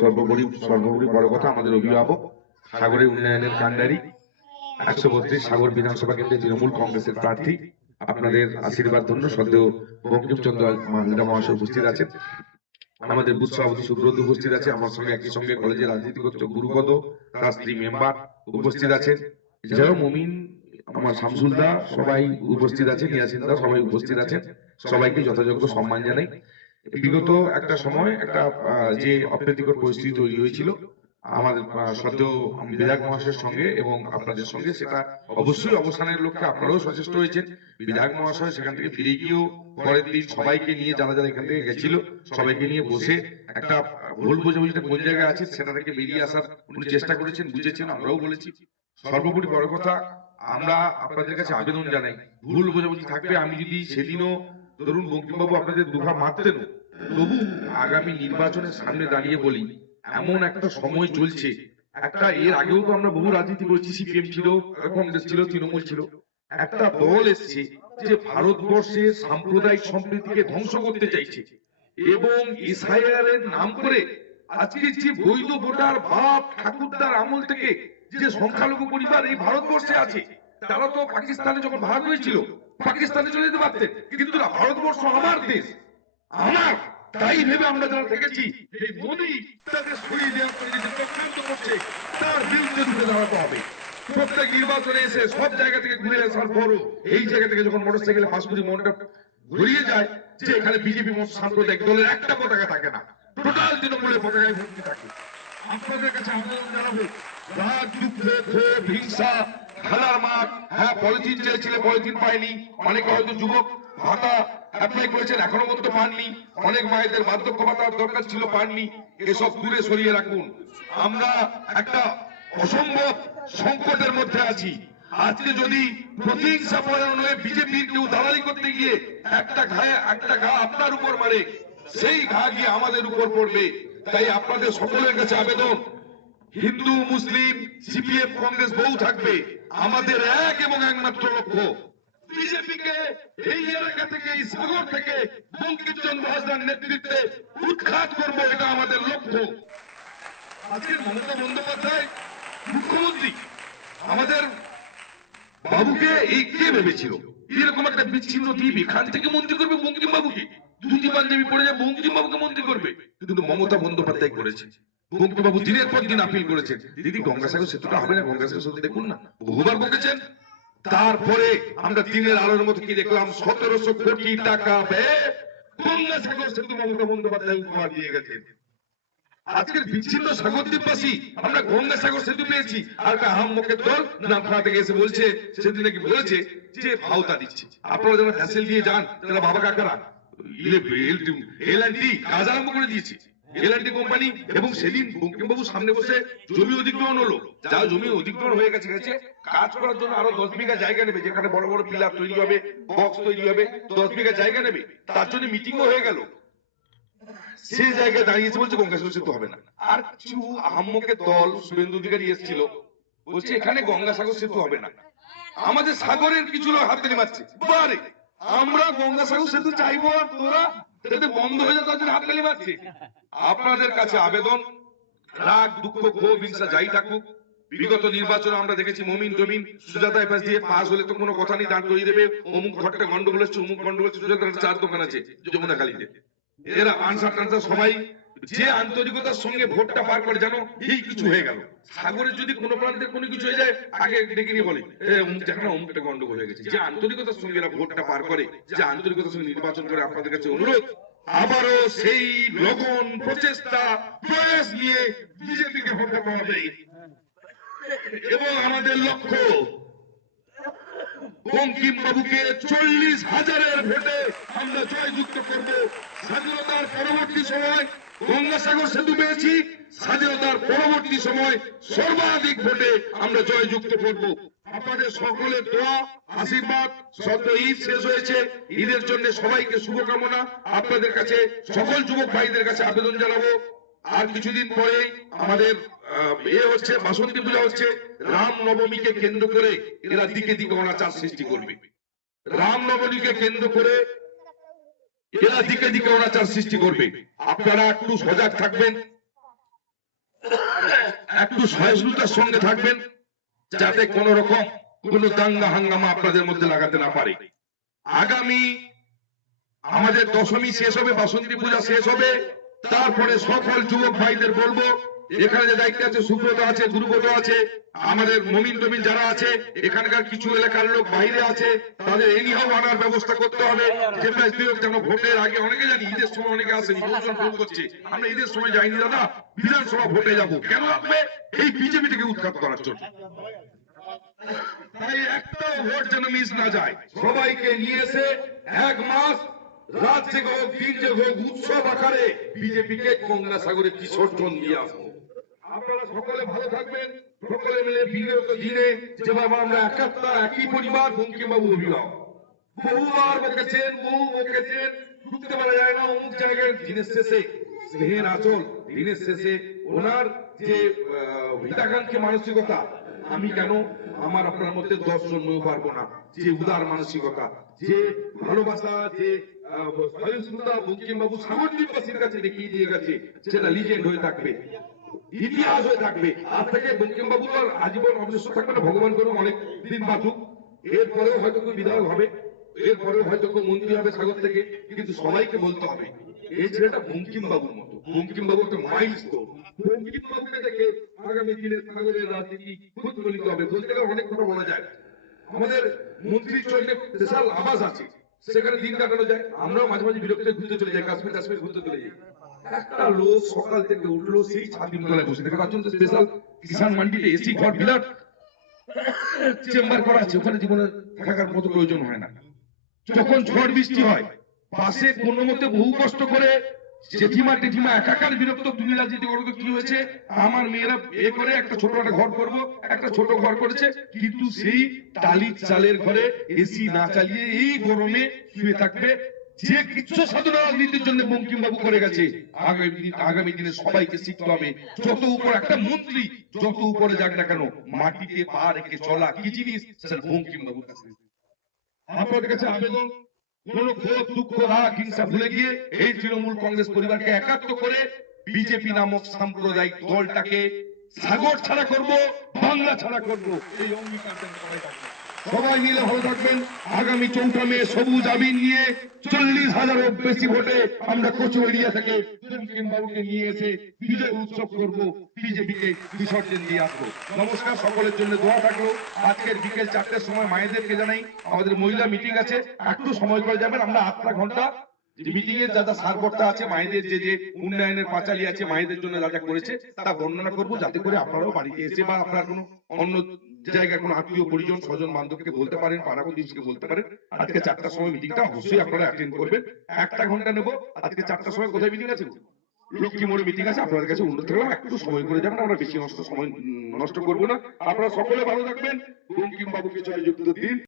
সর্বোপরি বড় কথা আমাদের অভিভাবক সাগরের উন্নয়নের কান্ডারি 132 সাগর বিধানসভা কেন্দ্রে তৃণমূল কংগ্রেসের প্রার্থী আপনাদের আশীর্বাদ ধন্য সদ্যেও বঙ্কিমচন্দ্র মালদা মহাশয় উপস্থিত আছেন। আমাদের বুথ সভাপতি সুব্রত উপস্থিত আছে, আমার সঙ্গে একই সঙ্গে কলেজে রাজনীতি করছে গুরুপদ, তার স্ত্রী মেম্বার উপস্থিত আছেন, এছাড়াও মমিন, আমার শামসুলদা সবাই উপস্থিত আছেন, ইয়াসিনদা সবাই উপস্থিত আছেন। সবাইকে যথাযোগ্য সম্মান জানাই। বিগত একটা সময় একটা যে অপ্রীতিকর পরিস্থিতি তৈরি হয়েছিল আমাদের সদ্য বিধায়ক মহাশয়ের সঙ্গে এবং আপনাদের সঙ্গে, সেটা অবশ্যই অবসানের লক্ষ্যে আপনারাও সচেষ্ট হয়েছেন। বিধায়ক মহাশয় সেখান থেকে ফিরে গিয়েও পরের দিন সবাইকে নিয়ে, যারা যারা এখান থেকে গেছিল সবাইকে নিয়ে বসে একটা ভুল বোঝাবুঝিটা কোন জায়গায় আছে সেটা থেকে বেরিয়ে আসার উনি চেষ্টা করেছেন, বুঝেছেন, আমরাও বলেছি। সর্বোপরি বড় কথা, আমরা আপনাদের কাছে আবেদন জানাই, ভুল বোঝাবুঝি থাকবে। আমি যদি সেদিনও ধরুন বঙ্কিমবাবু আপনাদের দুঘা মারতেন, তবু আগামী নির্বাচনের সামনে দাঁড়িয়ে বলি, এমন একটা সময় চলছে, একটা এর আগেও তো আমরা বহু রাজনীতি করেছি, সিপিএম ছিল, কংগ্রেস ছিল, তৃণমূল ছিল, একটা দল এসছে যে ভারতবর্ষে সাম্প্রদায়িক সম্প্রীতিকে ধ্বংস করতে চাইছে এবং এসআইআর এর নাম করে আজকে যে বৈধ ভোটার বাপ ঠাকুরদার আমল থেকে যে সংখ্যালঘু পরিবার এই ভারতবর্ষে আছে, তারা তো পাকিস্তানে যখন ভাগ হয়েছিল পাকিস্তানে চলে যেতে পারতেন, কিন্তু না, ভারতবর্ষ আমার দেশ, আমার, তাই ভেবে আমরা যারা থেকেছি এই মোদী তাদের সরিয়ে দেওয়ার জন্য যে চক্রান্ত করছে তার বিরুদ্ধে রুখে দাঁড়াতে হবে। প্রত্যেক নির্বাচনে এসে সব জায়গা থেকে ঘুরে আসার পরও এই জায়গা থেকে যখন মোটরসাইকেলে পাশ করে মনটা ঘুরিয়ে যায় যে এখানে বিজেপি সাম্প্রদায়িক দলের একটা পতাকা থাকে না, টোটাল তৃণমূলের পতাকায় ভর্তি থাকে। আপনাদের কাছে আবেদন জানাবো, রাগ, দুঃখ, ক্ষোভ, হিংসা, খেলার মাঠ, হ্যাঁ পলিথিন চেয়েছিলে পলিথিন পায়নি, অনেকে হয়তো যুবক ভাতা অ্যাপ্লাই করেছেন এখনো পর্যন্ত পাননি, অনেক মায়েদের বার্ধক্য ভাতার দরকার ছিল পাননি, এসব দূরে সরিয়ে রাখুন। আমরা একটা অসম্ভব সংকটের মধ্যে আছি। আজকে যদি প্রতিহিংসা পরায়ণ হয়ে বিজেপির কেউ দালালি করতে গিয়ে একটা ঘা আপনার উপর মারে, সেই ঘা গিয়ে আমাদের উপর পড়বে। তাই আপনাদের সকলের কাছে আবেদন, হিন্দু মুসলিম সিপিএম কংগ্রেস বহু থাকবে, আমাদের এক এবং একমাত্র লক্ষ্য বিজেপিকে এই এলাকা থেকে, এই সাগর থেকে বঙ্কিমচন্দ্র হাজরার নেতৃত্বে উৎখাত করবো, এটা আমাদের লক্ষ্য। আজকে মমতা বন্দ্যোপাধ্যায় মুখ্যমন্ত্রী, আমাদের বাবুকে এই কে ভেবেছিল এরকম একটা বিচ্ছিন্ন দ্বীপ এখান থেকে মন্ত্রী করবে বঙ্কিম বাবুকে, ধুতি পাঞ্জাবি পড়ে যায় বঙ্কিম বাবুকে মন্ত্রী করবে, কিন্তু মমতা বন্দ্যোপাধ্যায় করেছে। বঙ্কিম বাবু দিনের পর দিন আপিল করেছেন, দিদি গঙ্গাসাগর সেতুটা হবে না, গঙ্গাসাগর সেতু দেখুন না, বহুবার বকেছেন। তারপরে আমরা দিনের আলোর মতো কি দেখলাম, 1700 কোটি টাকা ব্যয়ে গঙ্গাসাগর সেতু মমতা বন্দ্যোপাধ্যায় উপহার দিয়ে গেছেন। আজকের বিচ্ছিন্ন সাগরদ্বীপবাসী আমরা গঙ্গাসাগর সেতু পেয়েছি, আর আহাম্মকের দল নামখানা থেকে এসে বলছে, সেদিন নাকি বলেছে যে ভাওতা দিচ্ছে। আপনারা যারা ফ্যাসিল দিয়ে যান, যারা বাবা কাকারা এলএনটি কাজ আরম্ভ করে দিয়েছে, এলএনটি কোম্পানি, এবং সেদিন বঙ্কিমবাবু সামনে বসে জমি অধিগ্রহণ হলো, যা জমি অধিগ্রহণ হয়ে গেছে কাজ করার জন্য আরো 10 বিঘা জায়গা নেবে, যেখানে বড় বড় পিলার তৈরি হবে, বক্স তৈরি হবে, 10 বিঘা জায়গা নেবে, তার জন্য মিটিংও হয়ে গেল। সেই জায়গায় দাঁড়িয়েছে বলছে গঙ্গাসাগর সেতু হবে না। আর কিছু আহাম্মকের দল শুভেন্দু অধিকারী এসেছিল, বলছে এখানে গঙ্গাসাগর সেতু হবে না। আমাদের সাগরের কিছু লোক হাততালি মারছে, বারে আমরা গঙ্গাসাগর সেতু চাইবো আর তোরা যাতে বন্ধ হয়ে যায় তার জন্য হাততালি মারছে। আপনাদের কাছে আবেদন, রাগ, দুঃখ, ক্ষোভ, হিংসা যাই থাকুক, বিগত নির্বাচনে আমরা দেখেছি মমিন জমিন সুজাতা পাশ দিয়ে পাস হলে তো কোনো কথা নেই, দাঁড় করিয়ে দেবে, অমুক ঘরটা গন্ডগোল হচ্ছে, অমুক গন্ডগোল হচ্ছে, সুজাতার 4 দোকান আছে যমুনা খালিতে, এরা আনসার টানসার সবাই যে আন্তরিকতার সঙ্গে ভোটটা পার করে, জানো এই কিছু হয়ে গেল। সাগরে যদি কোনো প্রান্তের কোনো কিছু হয়ে যায় আগে ডেকে নিয়ে বলে অমুক জায়গায় অমুকটা গন্ডগোল হয়ে গেছে। যে আন্তরিকতার সঙ্গে এরা ভোটটা পার করে, যে আন্তরিকতার সঙ্গে নির্বাচন করে, আপনাদের কাছে অনুরোধ, আবারও সেই লগন প্রচেষ্টা প্রয়াস নিয়ে বিজেপিকে হটাতে হবে এবং আমাদের লক্ষ্য বঙ্কিম বাবুকে 40,000-এর ভোটে আমরা জয়যুক্ত করব। স্বাধীনতার পরবর্তী সময় গঙ্গাসাগর সেতু পেয়েছি, স্বাধীনতার পরবর্তী সময় সর্বাধিক ভোটে আমরা জয়যুক্ত করব। আপনাদের সকলের দোয়া আশীর্বাদ, সদ্য ঈদ শেষ হয়েছে, ঈদের জন্য সবাইকে শুভকামনা। আপনাদের কাছে সকল যুবক ভাইদের কাছে আবেদন জানাবো, আর কিছুদিন পরে আমাদের হচ্ছে বাসন্তী পূজা হচ্ছে, রাম নবমীকে কেন্দ্র করে এরা দিকে দিকে অনাচার সৃষ্টি করবে। রাম নবমীকে কেন্দ্র করে এরা দিকে দিকে অনাচার সৃষ্টি করবে, আপনারা একটু সজাগ থাকবেন। একটু সহিষ্ণুতার সঙ্গে থাকবেন, যাতে কোন রকম কোন দাঙ্গা হাঙ্গামা আপনাদের মধ্যে লাগাতে না পারে। আগামী আমাদের দশমী শেষ হবে, বাসন্তী পূজা শেষ হবে, তারপরে সকল যুবক ভাইদের বলবো, এখানে যে দায়িত্ব আছে, সুব্রত আছে, দুর্ব্রত আছে, আমাদের মমিন টমিন যারা আছে, এখানকার কিছু এলাকার লোক বাইরে আছে, তাদের এনিহাও আনার ব্যবস্থা করতে হবে। যে যেন ভোটের আগে, অনেকে জানি ঈদের সময় অনেকে আসেনি, বহুজন ফোন করছে আমরা ঈদের সময় যাইনি দাদা, বিধানসভা ভোটে যাবো। কেন আসবে? এই বিজেপি থেকে উৎখাত করার জন্য। তাই একটা ভোট যেন মিস না যায়, সবাইকে নিয়ে এসে এক মাস রাত জেগে হোক, দিন জেগে হোক, উৎসব আকারে বিজেপিকে গঙ্গাসাগরে বিসর্জন দিয়ে আসবো। আপনারা সকলে ভালো থাকবেন, সকলে মিলে বিগত দিনে যেভাবে আমরা একাত্তা একই পরিবার, বঙ্কিমবাবু অভিভাবক বহুবার বকেছেন, বহু বকেছেন, ঢুকতে পারা যায় না অমুক জায়গায়। দিনের শেষে স্নেহের আচল, দিনের শেষে ওনার যে হিতাকাঙ্ক্ষী মানসিকতা, আমি কেন আমার আপনার মধ্যে 10 জন্মেও পারবো না, যে উদার মানসিকতা, যে ভালোবাসা, যে সহিষ্ণুতা বঙ্কিমবাবু সাগরদ্বীপবাসীর কাছে দেখিয়ে দিয়ে গেছে, সেটা লিজেন্ড হয়ে থাকবে, ইতিহাস হয়ে থাকবে। আর থেকে বঙ্কিমবাবু তো আর আজীবন অবসর থাকবে না, ভগবান করুন অনেক দিন বাঁচুক, এরপরেও হয়তো কেউ বিধায়ক হবে, এরপরেও হয়তো কেউ মন্ত্রী হবে সাগর থেকে, কিন্তু সবাইকে বলতে হবে এই ছেলেটা বঙ্কিমবাবুর মতো। বঙ্কিমবাবু একটা মাইলস্টোন, বঙ্কিমবাবুকে দেখে আগামী দিনে সাগরের রাজনীতি প্রতিফলিত হবে। বলতে গেলে অনেক কথা বলা যায়। আমাদের মন্ত্রীর জন্য স্পেশাল আবাস আছে, সেখানে দিন কাটানো যায়। আমরাও মাঝে মাঝে বিরক্ত ঘুরতে চলে যাই, কাশ্মীর কাশ্মীর ঘুরতে চলে যাই। একটা লোক সকাল থেকে উঠলো, সেই ছাতিম তলায় বসে থাকে, তার জন্য স্পেশাল কিষান মান্ডিতে এসি ঘর, বিরাট চেম্বার করা আছে, ওখানে জীবনে থাকার মতো প্রয়োজন হয় না। যখন ঝড় বৃষ্টি হয়, পাশে কোনো মতে বহু কষ্ট করে জেঠিমা টেঠিমা একাকার বিরক্ত, তুমি রাজনীতি করো, কি হয়েছে, আমার মেয়েরা এ করে একটা ছোট একটা ঘর করবো, একটা ছোট ঘর করেছে, কিন্তু সেই টালির চালের ঘরে এসি না চালিয়ে এই গরমে শুয়ে থাকবে। যে কিচ্ছু সাধনা রাজনীতির জন্য বঙ্কিমবাবু করে গেছে, আগামী দিনে সবাইকে শিখতে হবে। যত উপর একটা মন্ত্রী, যত উপরে যাক না কেন, মাটিতে পা রেখে চলা কি জিনিস, সেটা বঙ্কিমবাবুর কাছে। আপনাদের কাছে আবেদন, কোন ক্ষোভ দুঃখ রাগ হিংসা ভুলে গিয়ে এই তৃণমূল কংগ্রেস পরিবারকে একাত্ম করে বিজেপি নামক সাম্প্রদায়িক দলটাকে সাগর ছাড়া করব, বাংলা ছাড়া করব, এই অঙ্গীকার সবাই মিলে ভালো থাকবেন। আগামী 4 মে সবুজ আবির নিয়ে 40,000-এর বেশি ভোটে আমরা কচুবেড়িয়া থেকে বঙ্কিমবাবুকে নিয়ে এসে বিজয় উৎসব করব, বিজেপিকে বিসর্জন দিয়ে আসবো। নমস্কার, সকলের জন্য দোয়া থাকলো। আজকের বিকেল 4টের সময় মায়েদেরকে জানাই আমাদের মহিলা মিটিং আছে, একটু সময় করে যাবেন। আমরা 8টা ঘন্টা মিটিং এর যা যা সারবর্তা আছে, মায়েদের যে যে উন্নয়নের পাঁচালী আছে, মায়েদের জন্য যা যা করেছে তা বর্ণনা করবো, যাতে করে আপনারাও বাড়িতে এসে বা আপনার কোনো অন্য জায়গায় কোনো আত্মীয় পরিজন স্বজন বান্ধবকে বলতে পারেন, পাড়া প্রতিবেশীকে বলতে পারেন। আজকে 4টার সময় মিটিংটা অবশ্যই আপনারা অ্যাটেন্ড করবেন। 1টা ঘন্টা নেব। আজকে 4টার সময় কোথায় মিটিং আছে? লক্ষ্মী মোড়ে মিটিং আছে। আপনাদের কাছে অনুরোধ করলাম একটু সময় করে যাবেন, আমরা বেশি সময় নষ্ট করবো না। আপনারা সকলে ভালো থাকবেন, বঙ্কিমবাবুকে জয়যুক্ত দিন।